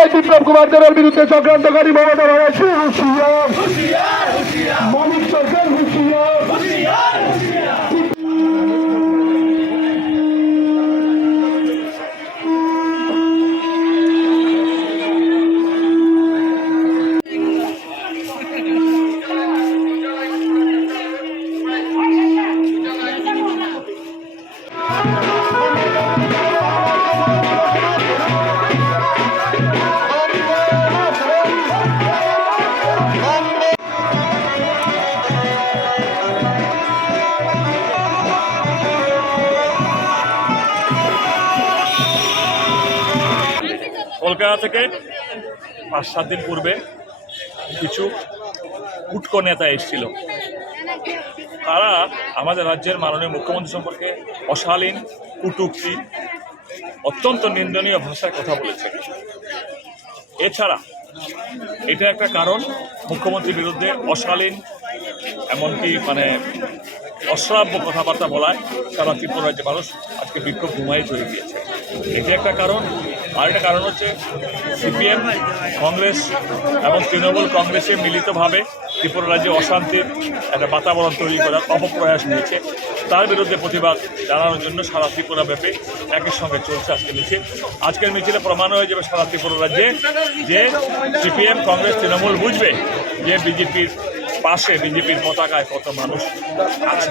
এই বিপ্লব কুমার দেবের বিরুদ্ধে চক্রান্তকারী মমতা ব্যানার্জি হুঁশিয়ার, মানিক সরকার হুঁশিয়ার। কলকাতা থেকে ৫-৭ দিন পূর্বে কিছু উটকো নেতা এসেছিল। তারা আমাদের রাজ্যের মাননীয় মুখ্যমন্ত্রী সম্পর্কে অশালীন কটূক্তি, অত্যন্ত নিন্দনীয় ভাষায় কথা বলেছে। এছাড়া এটা একটা কারণ মুখ্যমন্ত্রীর বিরুদ্ধে অশালীন এমনকি অশ্রাব্য কথাবার্তা বলায় সারা ত্রিপুরা রাজ্যে মানুষ আজকে বিক্ষোভ ঘুমাই চলে গিয়েছে। এটা একটা কারণ। আর একটা কারণ হচ্ছে সিপিএম, কংগ্রেস এবং তৃণমূল কংগ্রেসে মিলিতভাবে ত্রিপুরা রাজ্যে অশান্তির একটা বাতাবরণ তৈরি করার অপপ্রয়াস নিয়েছে। তার বিরুদ্ধে প্রতিবাদ জানানোর জন্য সারা ত্রিপুরা ব্যাপী একই সঙ্গে চলছে আজকে মিছিল। আজকের মিছিলে প্রমাণ হয়ে যাবে সারা ত্রিপুরা রাজ্যে যে সিপিএম, কংগ্রেস, তৃণমূল বুঝবে যে বিজেপির পাশে, বিজেপির পতাকায় কত মানুষ আছে।